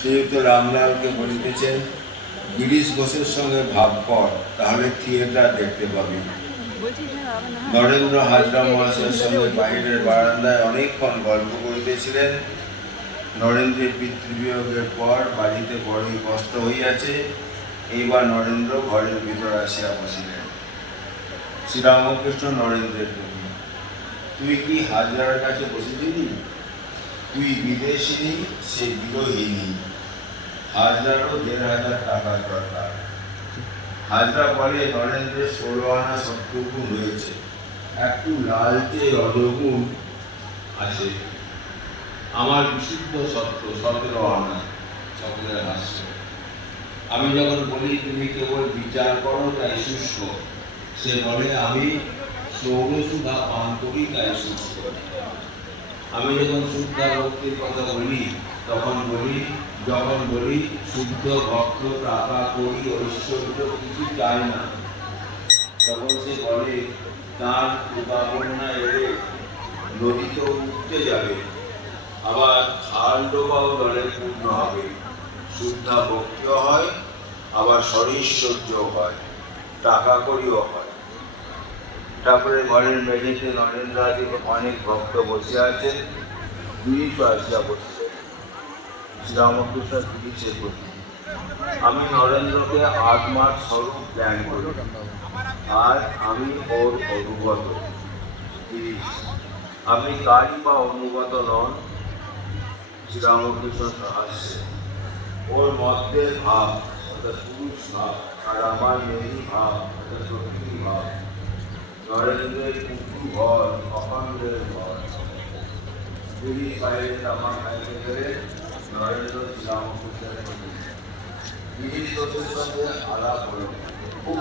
শ্রীযুক্ত রামলালকে বলিতেছেন, গিরিশ ঘোষের সঙ্গে ভাব কর, তাহলে থিয়েটার দেখতে পাবি। নরেন্দ্র হাজরা মহাশয়ের সঙ্গে বাহিরের বারান্দায় অনেকক্ষণ গল্প করিতেছিলেন। নরেন্দ্রের পিতৃবিয়োগের পর বাড়িতে বড়ই কষ্ট হইয়াছে। এইবার নরেন্দ্র ঘরের ভিতর আসিয়া বসিলেন। শ্রীরামকৃষ্ণ নরেন্দ্রের প্রতি, তুই কি হাজরার কাছে বসেছিলি? তুই বিদেশিনী, সে বিরোহিনী। হাজরারও ১,৫০০ টাকা দরকার। হাজরা বলে, নরেন্দ্রের ১৬ আনা সত্যগুণ রয়েছে, একটু লালচে রজগুণ আছে। আমার বিশুদ্ধ সত্য ১৭ আনা। সকলের হাস্য। আমি যখন বলি তুমি কেবল বিচার করো তাই শুষ্ক, সে বলে আমি সৌরসুধা পান করি তাই শুষ্ক। আমি যখন শুদ্ধা ভক্তির কথা বলি যখন বলি শুদ্ধ ভক্ত টাকা করি ঐশ্বর্য কিছু চায় না, তখন সে বলে তার কৃপাবন্যা এলে নদী তো উঠতে যাবে, আবার খাল ডোবাও দলে পূর্ণ হবে। শুদ্ধা ভক্তিও হয়, আবার শরীশ্বর্যও হয়, টাকা করিও হয়। ঠাকুরের ঘরের মেঝেতে নরেন্দ্র আদি অনেক ভক্ত বসে আছেন। গিরিশও আসিয়া বসছে। শ্রীরামকৃষ্ণ গিরিশের প্রতি, আমি নরেন্দ্রকে আত্মার স্বরূপ জ্ঞান করি, আর আমি ওর অনুগত। গিরিশ, আপনি কারই বা অনুগত নন? শ্রীরামকৃষ্ণ হাসছে। ওর মধ্যে ভাব, অর্থাৎ পুরুষ ভাব, আর আমার মেরি ভাব, অর্থাৎ প্রকৃতি ভাব। নরেন্দ্রের পুটু ঘর, অখণ্ডের ঘর। গিরিশ বাইরে তামা খাইতে গেলে নরেন্দ্র শ্রীরামকৃষ্ণের গিরিশ সঙ্গে আলাপ হল। খুব